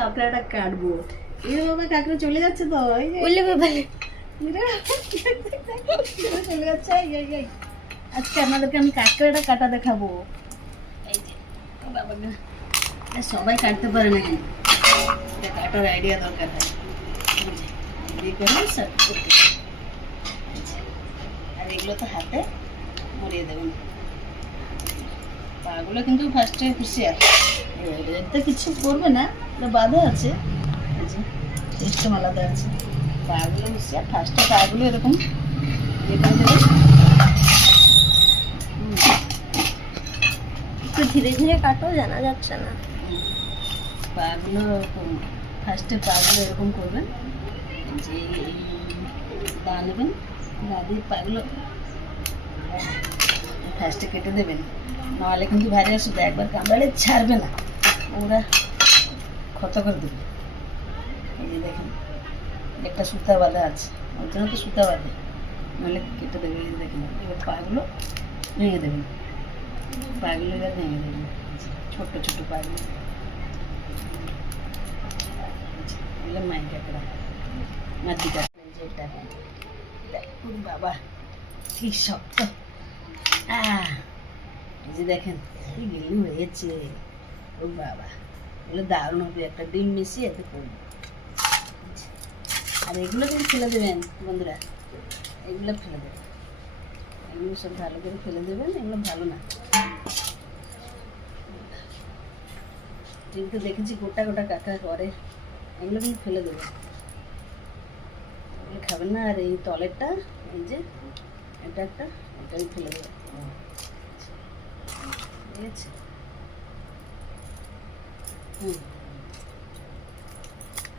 কাঁকড়াটা কাটবো। এই বাবা কাঁকড়া চলে যাচ্ছে তো, এই যে বললে বাবালে চলে যাচ্ছে। আজকে আপনাদেরকে আমি কাঁকড়াটা কাটা দেখাবো। এই যে বাবা, সবাই কাটতে পারে না, কিন্তু এটা কাটার আইডিয়া দরকার হয়। এই করে সব করতে, আর এগুলো তো হাতে মরিয়ে দেবেন। পাগুলো কিন্তু ফার্স্টে হুঁশিয়ার, এতে কিছু করবে না, বাঁধা আছে, সিস্টেম আলাদা আছে। পাগুলো হুঁশিয়ার, ফার্স্টে পাগুলো এরকম যেখান থেকে একটু ধীরে ধীরে কাটো, জানা যাচ্ছে না। পাগুলো ফার্স্টে পাগুলো এরকম করবেন, যে দা নেবেন, দা দিয়ে পাগুলো ফার্স্টে কেটে দেবেন, নাহলে কিন্তু ভারী অসুবিধা, একবার কামড়ালে ছাড়বে না, ওরা ক্ষত করে দেবে। এই যে দেখেন একটা সুতা বাঁধা আছে, ওর জন্য তো সুতা বাঁধে, নাহলে কেটে দেবে। এই যে দেখেন, এবার পাগুলো ভেঙে দেবেন, পাগুলো এবার ভেঙে দেবেন, ছোট্ট ছোট্ট পাগুলো। এগুলো মাই কাঁকড়া, মাটি কাঁকড়া। এই যে এটা দেখুন বাবা কি শক্ত, এই যে দেখেন কি গিলি হয়েছে, ও বাবা এগুলো দারুণ হবে, একটা ডিম মিশিয়ে এতে করবো। আর এগুলো কিন্তু ফেলে দেবেন বন্ধুরা, এগুলো ফেলে দেবেন, এগুলো সব ভালো করে ফেলে দেবেন, এগুলো ভালো না। কিন্তু দেখেছি গোটা গোটা কাঁকড়া করে, এগুলো কিন্তু ফেলে দেবেন, এগুলো খাবেন না। আর এই তলেরটা, এই যে এটা একটা, এটাই ফেলে দেবেন, ঠিক আছে?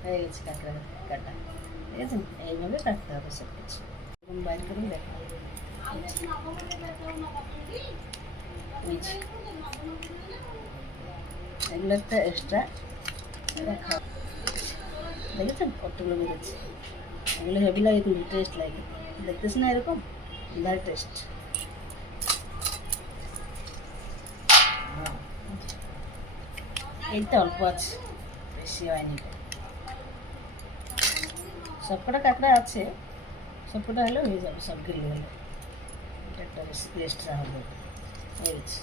হয়ে গেছে কাঁকড়া কাটা, ঠিক আছে? এইভাবে কাটতে হবে সব কিছু, এরকম বাইর করে দেখা হবে। এগুলো একটা এক্সট্রা রাখা, দেখেছেন কতগুলো বেরোচ্ছে, এগুলো হেভি লাগে কিন্তু টেস্ট লাগে, দেখতেছি না এরকম ভালো টেস্ট। এইটা অল্প আছে, বেশি হয়নি, সবকটা কাঁকড়া আছে, সবকটা হলেও হয়ে যাবে, সব গিলে হলে। এটা একটা বেশি টেস্ট হবে, হয়ে গেছে।